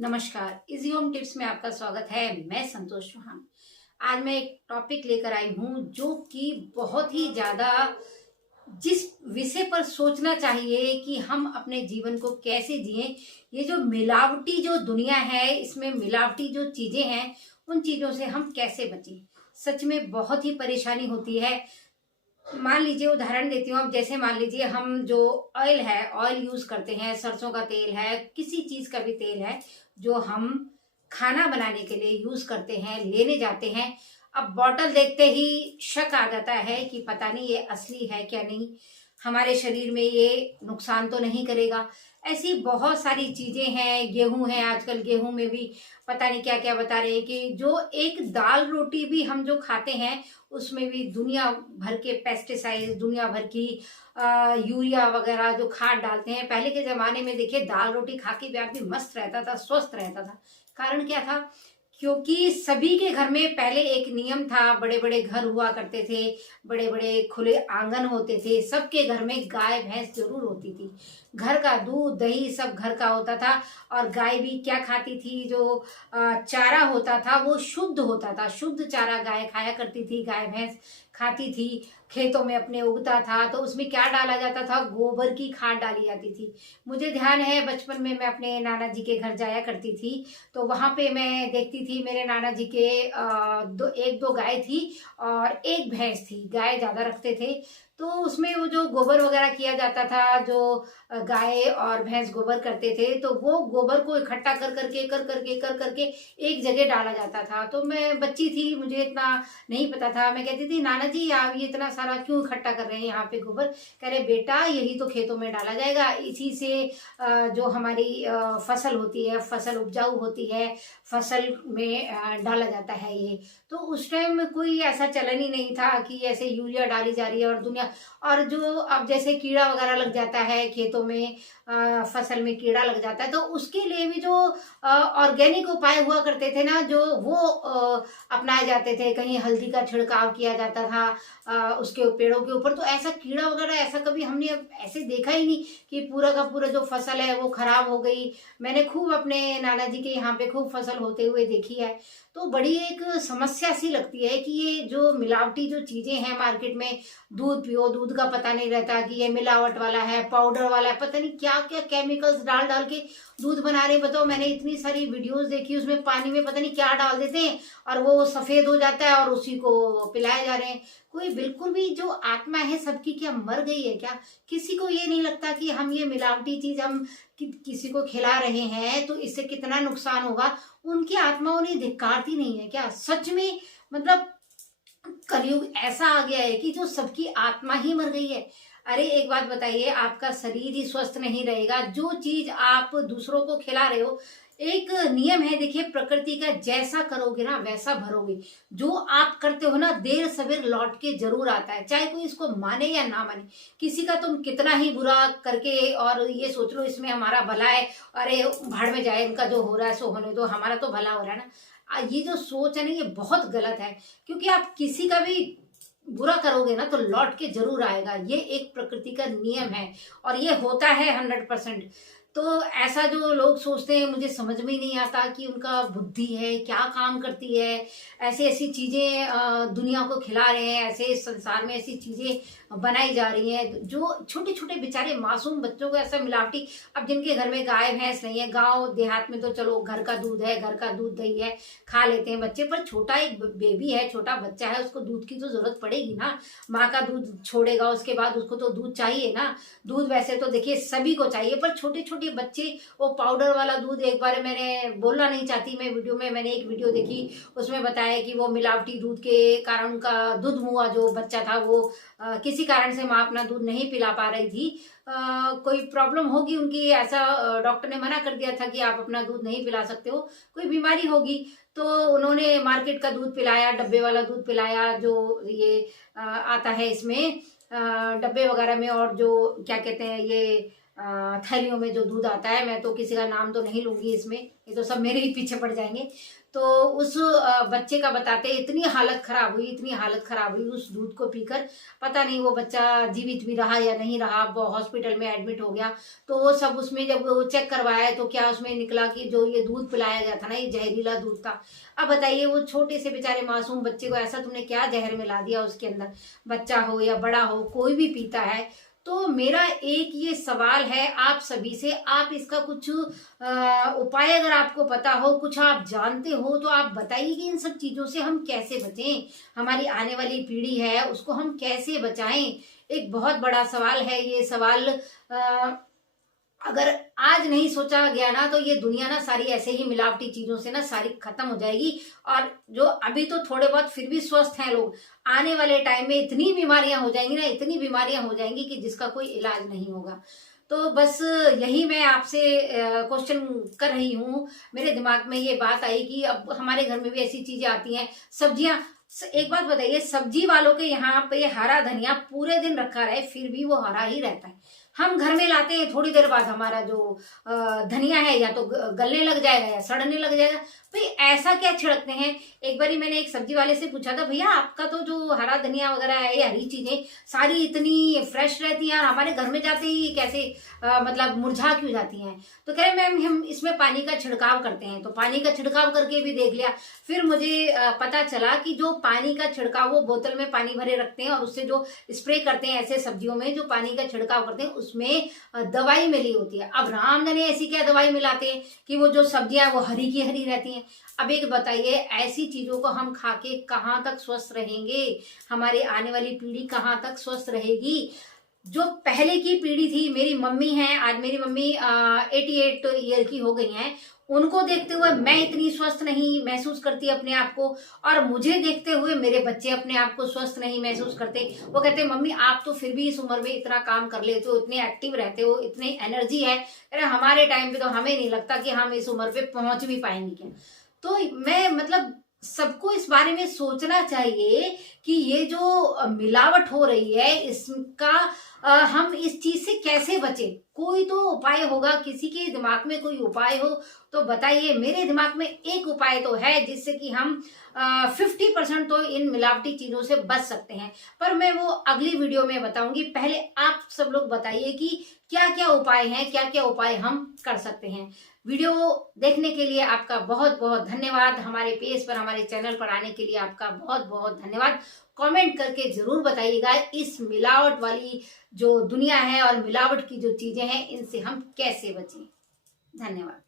नमस्कार, easy home tips में आपका स्वागत है। मैं संतोष चौहान। आज मैं एक टॉपिक लेकर आई हूँ जो कि बहुत ही ज्यादा जिस विषय पर सोचना चाहिए कि हम अपने जीवन को कैसे जिएं। ये जो मिलावटी जो दुनिया है, इसमें मिलावटी जो चीजें हैं, उन चीजों से हम कैसे बचें। सच में बहुत ही परेशानी होती है। मान लीजिए, उदाहरण देती हूँ। अब जैसे मान लीजिए, हम जो ऑयल है, ऑयल यूज करते हैं, सरसों का तेल है, किसी चीज का भी तेल है जो हम खाना बनाने के लिए यूज करते हैं, लेने जाते हैं। अब बॉटल देखते ही शक आ जाता है कि पता नहीं ये असली है क्या नहीं, हमारे शरीर में ये नुकसान तो नहीं करेगा। ऐसी बहुत सारी चीजें हैं। गेहूं है, आजकल गेहूं में भी पता नहीं क्या क्या बता रहे हैं कि जो एक दाल रोटी भी हम जो खाते हैं उसमें भी दुनिया भर के पेस्टिसाइड, दुनिया भर की यूरिया वगैरह जो खाद डालते हैं। पहले के जमाने में देखिए, दाल रोटी खा के भी आदमी मस्त रहता था, स्वस्थ रहता था। कारण क्या था? क्योंकि सभी के घर में पहले एक नियम था। बड़े बड़े घर हुआ करते थे, बड़े बड़े खुले आंगन होते थे, सबके घर में गाय भैंस जरूर होती थी। घर का दूध दही सब घर का होता था। और गाय भी क्या खाती थी? जो चारा होता था वो शुद्ध होता था, शुद्ध चारा गाय खाया करती थी, गाय भैंस खाती थी। खेतों में अपने उगता था तो उसमें क्या डाला जाता था? गोबर की खाद डाली जाती थी। मुझे ध्यान है, बचपन में मैं अपने नाना जी के घर जाया करती थी तो वहां पे मैं देखती थी, मेरे नाना जी के एक दो गाय थी और एक भैंस थी। गाय ज्यादा रखते थे तो उसमें वो जो गोबर वगैरह किया जाता था, जो गाय और भैंस गोबर करते थे, तो वो गोबर को इकट्ठा कर करके एक जगह डाला जाता था। तो मैं बच्ची थी, मुझे इतना नहीं पता था। मैं कहती थी, नाना जी आप ये इतना सारा क्यों इकट्ठा कर रहे हैं यहाँ पे गोबर? कह रहे, बेटा यही तो खेतों में डाला जाएगा, इसी से जो हमारी फसल होती है, फसल उपजाऊ होती है, फसल में डाला जाता है ये। तो उस टाइम में कोई ऐसा चलन ही नहीं था कि ऐसे यूरिया डाली जा रही है और दुनिया। और जो अब जैसे कीड़ा वगैरह लग जाता है खेतों में, फसल में कीड़ा लग जाता है, तो उसके लिए भी जो ऑर्गेनिक उपाय हुआ करते थे ना, जो वो अपनाए जाते थे। कहीं हल्दी का छिड़काव किया जाता था उसके पेड़ों के ऊपर। तो ऐसा कीड़ा वगैरह ऐसा कभी हमने अब ऐसे देखा ही नहीं कि पूरा का पूरा जो फसल है वो खराब हो गई। मैंने खूब अपने नाना जी के यहाँ पे खूब फसल होते हुए देखी है। तो बड़ी एक समस्या सी लगती है कि ये जो मिलावटी जो चीजें हैं मार्केट में, दूध पियो, दूध का पता नहीं रहता कि ये मिलावट वाला है, पाउडर वाला है, पता नहीं क्या क्या केमिकल्स डाल डाल के दूध बना रहे हैं। बताओ, मैंने इतनी सारी वीडियोस देखी, उसमें पानी में पता नहीं क्या डाल देते हैं और वो सफेद हो जाता है और उसी को पिलाए जा रहे हैं। कोई बिल्कुल भी जो आत्मा है सबकी क्या मर गई है क्या? किसी को ये नहीं लगता कि हम ये मिलावटी चीज हम किसी को खिला रहे हैं तो इससे कितना नुकसान होगा? उनकी आत्मा उन्हें धिक्कारती नहीं है क्या? सच में मतलब कलयुग ऐसा आ गया है कि जो सबकी आत्मा ही मर गई है। अरे एक बात बताइए, आपका शरीर ही स्वस्थ नहीं रहेगा, जो चीज आप दूसरों को खिला रहे हो। एक नियम है, देखिए, प्रकृति का जैसा करोगे ना वैसा भरोगे। जो आप करते हो ना, देर सवेर लौट के जरूर आता है, चाहे कोई इसको माने या ना माने। किसी का तुम कितना ही बुरा करके और ये सोच लो इसमें हमारा भला है, अरे भाड़ में जाए, इनका जो हो रहा है सो होने दो, हमारा तो भला हो रहा है ना। ये जो सोच है ना, ये बहुत गलत है। क्योंकि आप किसी का भी बुरा करोगे ना तो लौट के जरूर आएगा। ये एक प्रकृति का नियम है और ये होता है 100%। तो ऐसा जो लोग सोचते हैं, मुझे समझ में ही नहीं आता कि उनका बुद्धि है क्या काम करती है। ऐसी ऐसी चीजें दुनिया को खिला रहे हैं, ऐसे संसार में ऐसी चीजें बनाई जा रही हैं जो छोटे छोटे बेचारे मासूम बच्चों को ऐसा मिलावटी। अब जिनके घर में गाय भैंस नहीं है, गांव देहात में तो चलो घर का दूध है, घर का दूध दही है, खा लेते हैं बच्चे। पर छोटा एक बेबी है, छोटा बच्चा है, उसको दूध की तो जरूरत पड़ेगी ना। माँ का दूध छोड़ेगा उसके बाद उसको तो दूध चाहिए ना। दूध वैसे तो देखिए सभी को चाहिए, पर छोटे छोटे बच्चे वो पाउडर वाला दूध। एक बार, मैंने बोलना नहीं चाहती मैं वीडियो में, मैंने एक वीडियो देखी, उसमें बताया कि वो मिलावटी दूध के कारण उनका दूध मुआ जो बच्चा था वो किसी कारण से माँ अपना दूध नहीं पिला पा रही थी। कोई प्रॉब्लम होगी उनकी, ऐसा डॉक्टर ने मना कर दिया था कि आप अपना दूध नहीं पिला सकते हो, कोई बीमारी होगी। तो उन्होंने मार्केट का दूध पिलाया, डब्बे वाला दूध पिलाया, जो ये आता है इसमें डब्बे वगैरह में, और जो क्या कहते हैं ये थैलियों में जो दूध आता है, मैं तो किसी का नाम तो नहीं लूंगी इसमें, ये तो सब मेरे ही पीछे पड़ जाएंगे। तो उस बच्चे का बताते इतनी हालत खराब हुई, इतनी हालत खराब हुई उस दूध को पीकर। पता नहीं वो बच्चा जीवित भी रहा या नहीं रहा, वो हॉस्पिटल में एडमिट हो गया। तो वो सब उसमें जब वो चेक करवाया तो क्या उसमें निकला कि जो ये दूध पिलाया गया था ना, ये जहरीला दूध था। अब बताइए वो छोटे से बेचारे मासूम बच्चे को ऐसा तुमने क्या जहर मिला दिया उसके अंदर। बच्चा हो या बड़ा हो, कोई भी पीता है। तो मेरा एक ये सवाल है आप सभी से, आप इसका कुछ उपाय अगर आपको पता हो, कुछ आप जानते हो तो आप बताइए कि इन सब चीजों से हम कैसे बचें, हमारी आने वाली पीढ़ी है उसको हम कैसे बचाएं। एक बहुत बड़ा सवाल है ये सवाल। अगर आज नहीं सोचा गया ना तो ये दुनिया ना सारी ऐसे ही मिलावटी चीजों से ना सारी खत्म हो जाएगी। और जो अभी तो थोड़े बहुत फिर भी स्वस्थ हैं लोग, आने वाले टाइम में इतनी बीमारियां हो जाएंगी ना, इतनी बीमारियां हो जाएंगी कि जिसका कोई इलाज नहीं होगा। तो बस यही मैं आपसे क्वेश्चन कर रही हूँ। मेरे दिमाग में ये बात आई कि अब हमारे घर में भी ऐसी चीजें आती हैं, सब्जियां। एक बात बताइए, सब्जी वालों के यहाँ पे हरा धनिया पूरे दिन रखा रहे फिर भी वो हरा ही रहता है। हम घर में लाते हैं, थोड़ी देर बाद हमारा जो धनिया है या तो गलने लग जाएगा या सड़ने लग जाएगा। भाई ऐसा क्या छिड़कते हैं। एक बारी मैंने एक सब्जी वाले से पूछा था, भैया आपका तो जो हरा धनिया वगैरह है, ये हरी चीजें सारी इतनी फ्रेश रहती हैं और हमारे घर में जाते ही कैसे मतलब मुरझा क्यों जाती हैं। तो कह रहे मैम हम इसमें पानी का छिड़काव करते हैं। तो पानी का छिड़काव करके भी देख लिया, फिर मुझे पता चला कि जो पानी का छिड़काव वो बोतल में पानी भरे रखते हैं और उससे जो स्प्रे करते हैं ऐसे सब्जियों में जो पानी का छिड़काव करते हैं उसमें दवाई मिली होती है। अब राम जाने ऐसी क्या दवाई मिलाते हैं कि वो जो सब्जियां वो हरी की हरी रहती हैं। अब एक बताइए, ऐसी चीजों को हम खा के कहाँ तक स्वस्थ रहेंगे, हमारी आने वाली पीढ़ी कहाँ तक स्वस्थ रहेगी। जो पहले की पीढ़ी थी, मेरी मम्मी है, आज मेरी मम्मी 88 ईयर की हो गई हैं, उनको देखते हुए मैं इतनी स्वस्थ नहीं महसूस करती अपने आप को, और मुझे देखते हुए मेरे बच्चे अपने आप को स्वस्थ नहीं महसूस करते। वो कहते मम्मी आप तो फिर भी इस उम्र में इतना काम कर लेते हो, इतने एक्टिव रहते हो, इतनी एनर्जी है। अरे हमारे टाइम पे तो हमें नहीं लगता कि हम इस उम्र पे पहुंच भी पाएंगे क्या। तो मैं मतलब सबको इस बारे में सोचना चाहिए कि ये जो मिलावट हो रही है इसका हम इस चीज से कैसे बचे। कोई तो उपाय होगा, किसी के दिमाग में कोई उपाय हो तो बताइए। मेरे दिमाग में एक उपाय तो है जिससे कि हम 50% तो इन मिलावटी चीजों से बच सकते हैं, पर मैं वो अगली वीडियो में बताऊंगी। पहले आप सब लोग बताइए कि क्या क्या उपाय हैं, क्या क्या उपाय हम कर सकते हैं। वीडियो देखने के लिए आपका बहुत बहुत धन्यवाद। हमारे पेज पर, हमारे चैनल पर आने के लिए आपका बहुत बहुत धन्यवाद। कमेंट करके जरूर बताइएगा इस मिलावट वाली जो दुनिया है और मिलावट की जो चीजें हैं इनसे हम कैसे बचें। धन्यवाद।